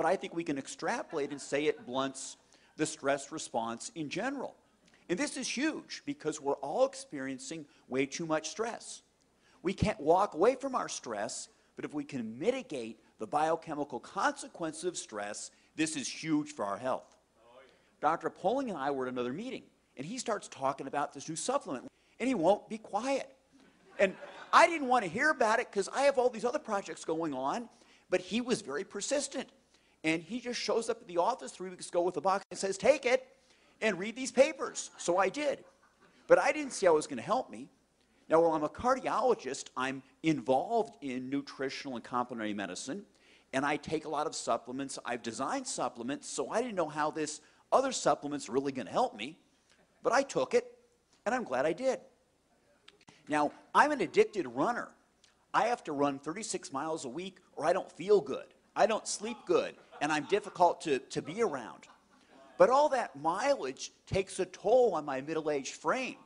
but I think we can extrapolate and say it blunts the stress response in general. And this is huge because we're all experiencing way too much stress. We can't walk away from our stress, but if we can mitigate the biochemical consequences of stress, this is huge for our health. Dr. Poling and I were at another meeting, and he starts talking about this new supplement, and he won't be quiet. And I didn't want to hear about it because I have all these other projects going on, but he was very persistent. And he just shows up at the office 3 weeks ago with a box and says, take it and read these papers. So I did. But I didn't see how it was going to help me. Now, while I'm a cardiologist, I'm involved in nutritional and complementary medicine, and I take a lot of supplements. I've designed supplements, so I didn't know how this other supplement's really going to help me, but I took it, and I'm glad I did. Now, I'm an addicted runner. I have to run 36 miles a week, or I don't feel good. I don't sleep good, and I'm difficult to be around. But all that mileage takes a toll on my middle-aged frame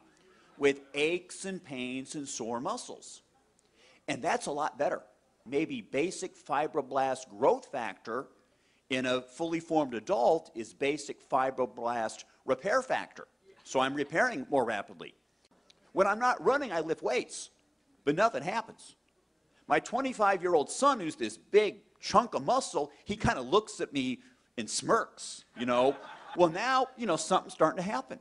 with aches and pains and sore muscles. And that's a lot better. Maybe basic fibroblast growth factor in a fully formed adult is basic fibroblast repair factor. So I'm repairing more rapidly. When I'm not running, I lift weights, but nothing happens. My 25-year-old son, who's this big chunk of muscle, he kind of looks at me and smirks, you know. Well, now, you know, something's starting to happen.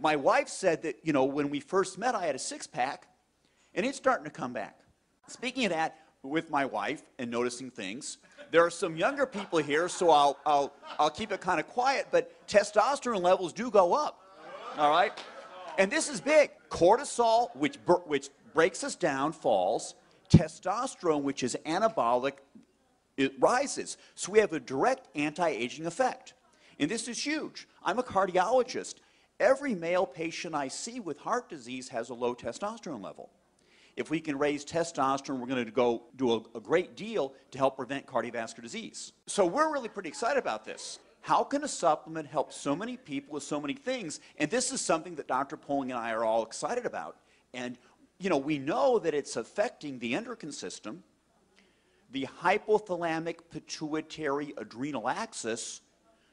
My wife said that, you know, when we first met, I had a six-pack, and it's starting to come back. Speaking of that, with my wife and noticing things, there are some younger people here, so I'll keep it kind of quiet, but testosterone levels do go up, all right? And this is big. Cortisol, which breaks us down, falls. Testosterone, which is anabolic, it rises. So we have a direct anti-aging effect. And this is huge. I'm a cardiologist. Every male patient I see with heart disease has a low testosterone level. If we can raise testosterone, we're going to go do a great deal to help prevent cardiovascular disease. So we're really pretty excited about this. How can a supplement help so many people with so many things? And this is something that Dr. Poling and I are all excited about. And, you know, we know that it's affecting the endocrine system, the hypothalamic pituitary adrenal axis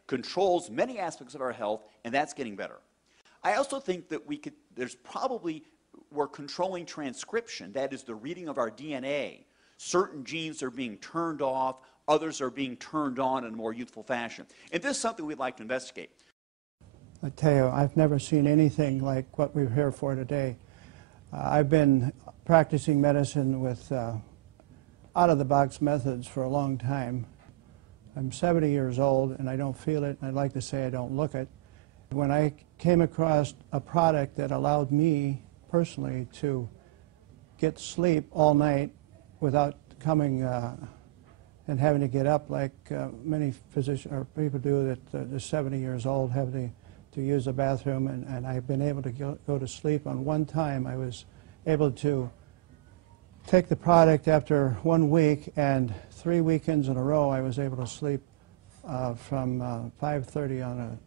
controls many aspects of our health, and that's getting better. I also think that we're controlling transcription, that is the reading of our DNA. Certain genes are being turned off, others are being turned on in a more youthful fashion. And this is something we'd like to investigate. I tell you, I've never seen anything like what we're here for today. I've been practicing medicine with out-of-the-box methods for a long time. I'm 70 years old and I don't feel it, and I'd like to say I don't look it. When I came across a product that allowed me personally to get sleep all night without coming and having to get up like many physicians or people do that are 70 years old, have to use the bathroom, and I've been able to go to sleep. On one time I was able to take the product after 1 week, and 3 weekends in a row I was able to sleep from 5:30 on a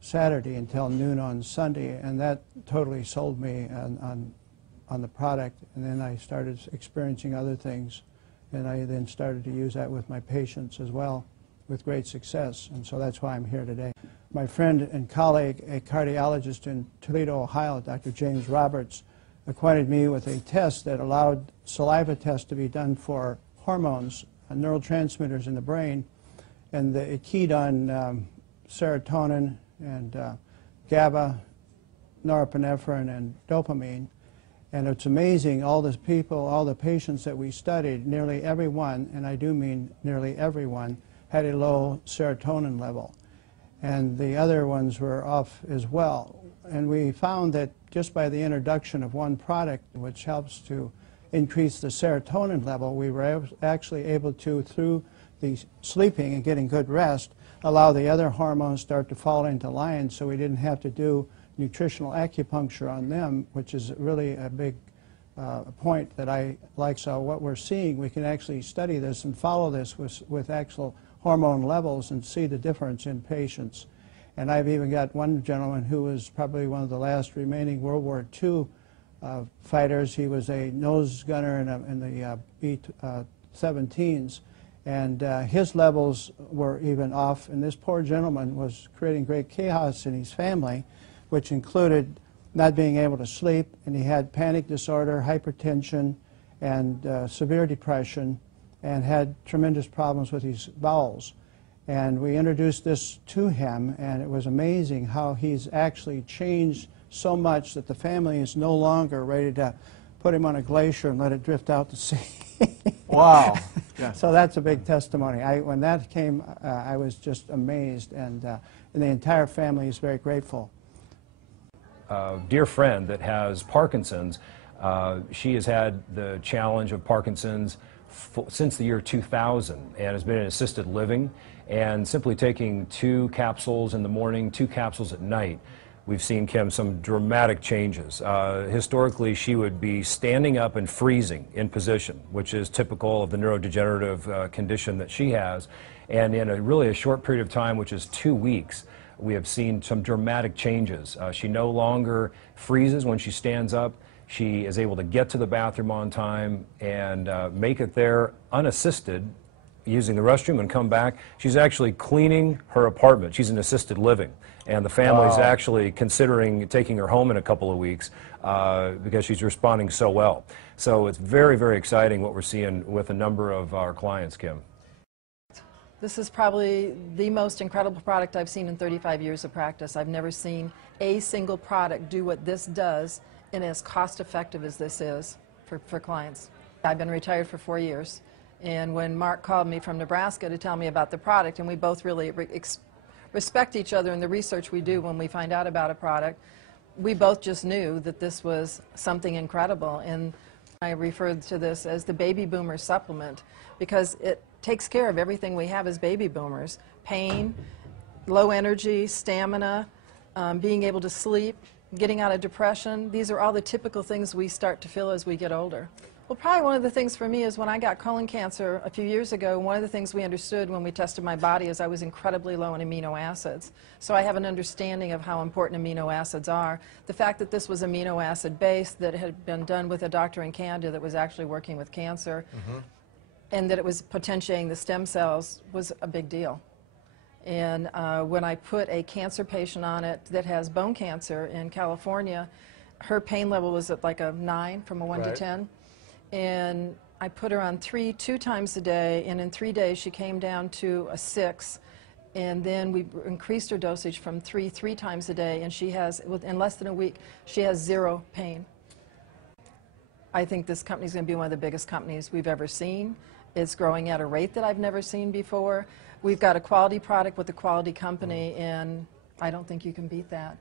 Saturday until noon on Sunday, and that totally sold me on the product. And then I started experiencing other things, and I then started to use that with my patients as well with great success, and so that's why I'm here today. My friend and colleague, a cardiologist in Toledo, Ohio, Dr. James Roberts, acquainted me with a test that allowed saliva tests to be done for hormones, neurotransmitters in the brain, and it keyed on serotonin and GABA, norepinephrine, and dopamine. And it's amazing, all the people, all the patients that we studied, nearly everyone, and I do mean nearly everyone, had a low serotonin level. And the other ones were off as well. And we found that just by the introduction of one product, which helps to increase the serotonin level, we were actually able to, through the sleeping and getting good rest, allow the other hormones start to fall into line, so we didn't have to do nutritional acupuncture on them, which is really a big point that I like. So what we're seeing, we can actually study this and follow this with actual hormone levels and see the difference in patients. And I've even got one gentleman who was probably one of the last remaining World War II fighters. He was a nose gunner in the B-17s, And his levels were even off, and this poor gentleman was creating great chaos in his family, which included not being able to sleep, and he had panic disorder, hypertension, and severe depression, and had tremendous problems with his bowels. And we introduced this to him, and it was amazing how he's actually changed so much that the family is no longer ready to put him on a glacier and let it drift out to sea. Wow. Yeah. So that's a big testimony. When that came, I was just amazed, and the entire family is very grateful. A dear friend that has Parkinson's, she has had the challenge of Parkinson's since the year 2000 and has been in assisted living, and simply taking 2 capsules in the morning, 2 capsules at night. We've seen, Kim, some dramatic changes. Historically, she would be standing up and freezing in position, which is typical of the neurodegenerative condition that she has. And in really a short period of time, which is 2 weeks, we have seen some dramatic changes. She no longer freezes when she stands up. She is able to get to the bathroom on time and make it there unassisted, using the restroom, and come back. She's actually cleaning her apartment. She's in assisted living, and the family's actually considering taking her home in a couple of weeks because she's responding so well. So it's very, very exciting what we're seeing with a number of our clients, Kim. This is probably the most incredible product I've seen in 35 years of practice. I've never seen a single product do what this does and as cost effective as this is for clients. I've been retired for 4 years. And when Mark called me from Nebraska to tell me about the product, and we both really respect each other in the research we do when we find out about a product, we both just knew that this was something incredible. And I referred to this as the baby boomer supplement because it takes care of everything we have as baby boomers: pain, low energy, stamina, being able to sleep, getting out of depression. These are all the typical things we start to feel as we get older. Well, probably one of the things for me is when I got colon cancer a few years ago, one of the things we understood when we tested my body is I was incredibly low in amino acids. So I have an understanding of how important amino acids are. The fact that this was amino acid based, that it had been done with a doctor in Canada that was actually working with cancer, and that it was potentiating the stem cells was a big deal. And when I put a cancer patient on it that has bone cancer in California, her pain level was at like a 9 from a 1 to 10. And I put her on 2 times a day, and in 3 days she came down to a 6. And then we increased her dosage from 3 times a day, and she has, in less than a week, she has 0 pain. I think this company is going to be one of the biggest companies we've ever seen. It's growing at a rate that I've never seen before. We've got a quality product with a quality company, and I don't think you can beat that.